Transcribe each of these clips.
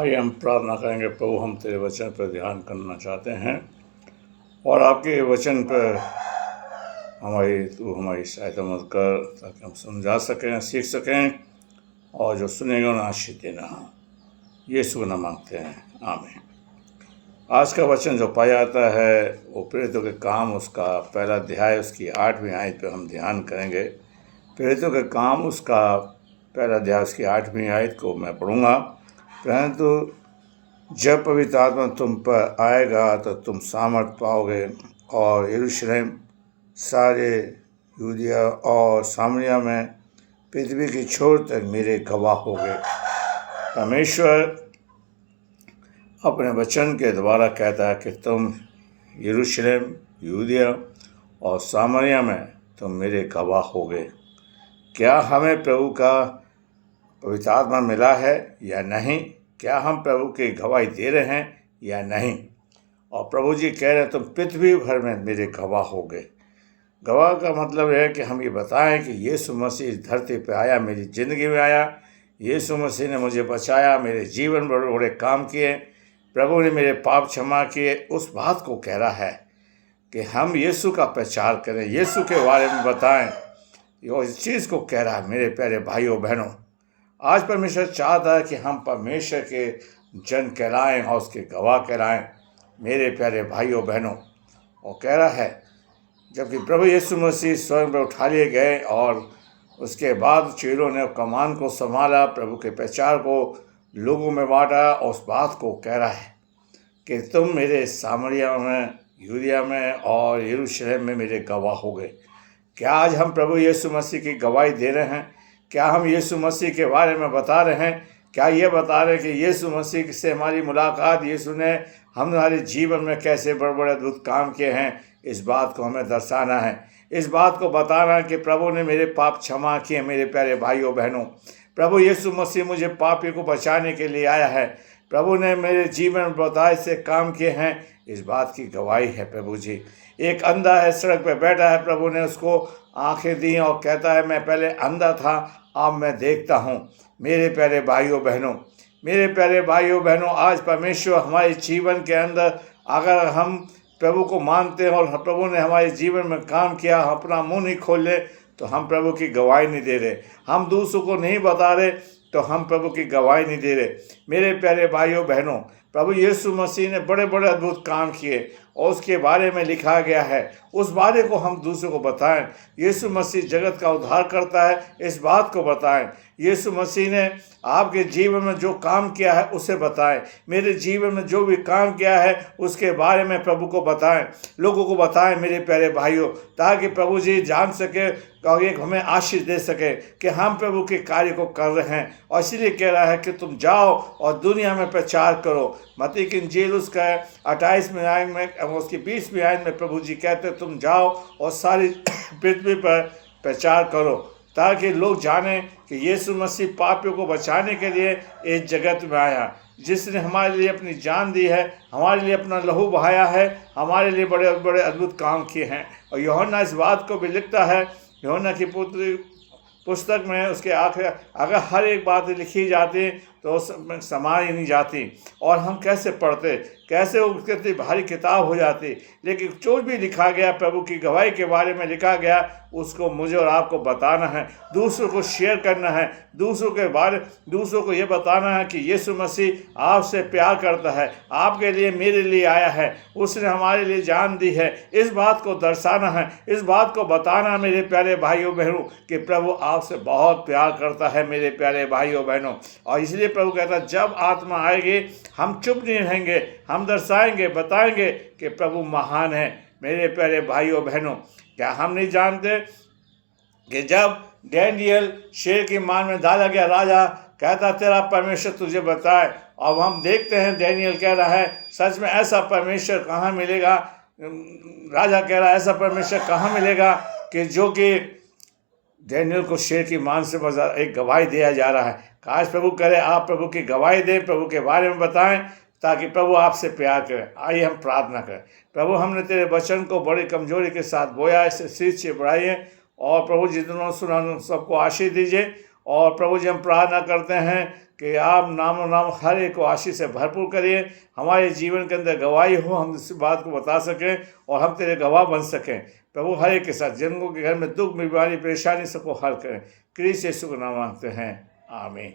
आइए हम प्रार्थना करेंगे। प्रभु, हम तेरे वचन पर ध्यान करना चाहते हैं और आपके वचन पर हमारी सहायता मदद कर, ताकि हम समझा सकें, सीख सकें और जो सुनेंगे उन्हें आशीष देना। यीशु का नाम मांगते हैं, आमीन। आज का वचन जो पाया जाता है वो प्रेरितों के काम उसका पहला अध्याय उसकी 8वीं आयत पर हम ध्यान करेंगे। प्रेरितों के काम उसका पहला अध्याय उसकी 8वीं आयत को मैं पढ़ूँगा। परंतु जब पवित्र आत्मा तुम पर आएगा तो तुम सामर्थ पाओगे और यरूशलेम, सारे यूदिया और सामरिया में पृथ्वी की छोर तक मेरे गवाह होगे। परमेश्वर अपने वचन के द्वारा कहता है कि तुम यरूशलेम, यूदिया और सामरिया में तुम मेरे गवाह होगे। क्या हमें प्रभु का पवित्र आत्मा मिला है या नहीं? क्या हम प्रभु की गवाही दे रहे हैं या नहीं? और प्रभु जी कह रहे हैं तुम पृथ्वी भर में मेरे गवाह होगे। गवाह का मतलब है कि हम ये बताएं कि यीशु मसीह इस धरती पे आया, मेरी ज़िंदगी में आया। यीशु मसीह ने मुझे बचाया, मेरे जीवन बड़े बड़े काम किए, प्रभु ने मेरे पाप क्षमा किए। उस बात को कह रहा है कि हम यीशु का प्रचार करें, यीशु के बारे में बताएं। ये इस चीज़ को कह रहा है। मेरे प्यारे भाइयों बहनों, आज परमेश्वर चाहता है कि हम परमेश्वर के जन कहलाएं और उसके गवाह कहलाएं। मेरे प्यारे भाइयों बहनों, और कह रहा है जबकि प्रभु यीशु मसीह स्वयं पर उठा लिए गए और उसके बाद चेलों ने कमान को संभाला, प्रभु के प्रचार को लोगों में बांटा, और उस बात को कह रहा है कि तुम मेरे सामरिया में, यूदिया में और यरूशलेम में मेरे गवाह हो गए। क्या आज हम प्रभु यीशु मसीह की गवाही दे रहे हैं? क्या हम यीशु मसीह के बारे में बता रहे हैं? क्या ये बता रहे हैं कि यीशु मसीह से हमारी मुलाकात, यीशु ने हमारे जीवन में कैसे बड़े बड़े अद्भुत काम किए हैं? इस बात को हमें दर्शाना है, इस बात को बताना है कि प्रभु ने मेरे पाप क्षमा किए। मेरे प्यारे भाइयों बहनों, प्रभु यीशु मसीह मुझे पापी को बचाने के लिए आया है। प्रभु ने मेरे जीवन में बहुत से काम किए हैं, इस बात की गवाही है। प्रभु जी, एक अंधा है, सड़क पर बैठा है, प्रभु ने उसको आंखें दी और कहता है मैं पहले अंधा था, अब मैं देखता हूँ। मेरे प्यारे भाइयों बहनों, मेरे प्यारे भाइयों बहनों, आज परमेश्वर हमारे जीवन के अंदर अगर हम प्रभु को मानते हैं और प्रभु ने हमारे जीवन में काम किया, अपना मुंह नहीं खोले तो हम प्रभु की गवाही नहीं दे रहे। हम दूसरों को नहीं बता रहे तो हम प्रभु की गवाही नहीं दे रहे। मेरे प्यारे भाइयों बहनों, प्रभु यीशु मसीह ने बड़े बड़े अद्भुत काम किए और उसके बारे में लिखा गया है, उस बारे को हम दूसरों को बताएं। यीशु मसीह जगत का उद्धार करता है, इस बात को बताएं। यीशु मसीह ने आपके जीवन में जो काम किया है उसे बताएं। मेरे जीवन में जो भी काम किया है उसके बारे में प्रभु को बताएं, लोगों को बताएं मेरे प्यारे भाइयों, ताकि प्रभु जी जान सके और एक हमें आशीष दे सके कि हम प्रभु के कार्य को कर रहे हैं। और इसीलिए कह रहा है कि तुम जाओ और दुनिया में प्रचार करो। मत्ती की इंजील उसका 28वें आयत में, उसकी 20वीं आयत में प्रभु जी कहते हैं तुम जाओ और सारी पृथ्वी पर प्रचार करो, ताकि लोग जानें कि यीशु मसीह पापियों को बचाने के लिए इस जगत में आया, जिसने हमारे लिए अपनी जान दी है, हमारे लिए अपना लहू बहाया है, हमारे लिए बड़े बड़े अद्भुत काम किए हैं। और यूहन्ना इस बात को भी लिखता है, यूहन्ना की पुस्तक में उसके आखिर अगर हर एक बात लिखी जाती तो समाई नहीं जाती और हम कैसे पढ़ते, कैसे वो कितनी भारी किताब हो जाती। लेकिन जो भी लिखा गया प्रभु की गवाही के बारे में लिखा गया, उसको मुझे और आपको बताना है, दूसरों को शेयर करना है, दूसरों को ये बताना है कि यीशु मसीह आपसे प्यार करता है, आपके लिए मेरे लिए आया है, उसने हमारे लिए जान दी है। इस बात को दर्शाना है, इस बात को बताना मेरे प्यारे भाइयों बहनों कि प्रभु आपसे बहुत प्यार करता है। मेरे प्यारे भाइयों बहनों, और इसलिए प्रभु कहता है जब आत्मा आएगी हम चुप नहीं रहेंगे, हम दर्शाएंगे, बताएंगे कि प्रभु महान है। मेरे प्यारे भाइयों बहनों, क्या हम नहीं जानते कि जब डैनियल शेर की मान में डाला गया, राजा कहता तेरा परमेश्वर तुझे बताए। अब हम देखते हैं डैनियल कह रहा है सच में ऐसा परमेश्वर कहाँ मिलेगा। राजा कह रहा है ऐसा परमेश्वर कहाँ मिलेगा कि जो कि डैनियल को शेर की मान से एक गवाही दिया जा रहा है। काश प्रभु करे आप प्रभु की गवाही दें, प्रभु के बारे में बताएं, ताकि प्रभु आपसे प्यार करें। आइए हम प्रार्थना करें। प्रभु, हमने तेरे वचन को बड़ी कमजोरी के साथ बोया, इसे शीर्ष से बढ़ाइए और प्रभु जितनों सुना सबको आशीष दीजिए। और प्रभु जी हम प्रार्थना करते हैं कि आप नामो नाम हर एक को आशीष से भरपूर करिए, हमारे जीवन के अंदर गवाही हो, हम इस बात को बता सकें और हम तेरे गवाह बन सकें। प्रभु हर एक के साथ जिनको के घर में दुख बीमारी परेशानी सबको हल करें, क्रिस यीशु का नाम मांगते हैं, आमीन।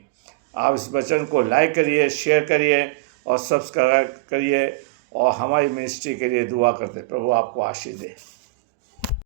आप इस वचन को लाइक करिए, शेयर करिए और सब्सक्राइब करिए और हमारी मिनिस्ट्री के लिए दुआ करते। प्रभु आपको आशीष दे।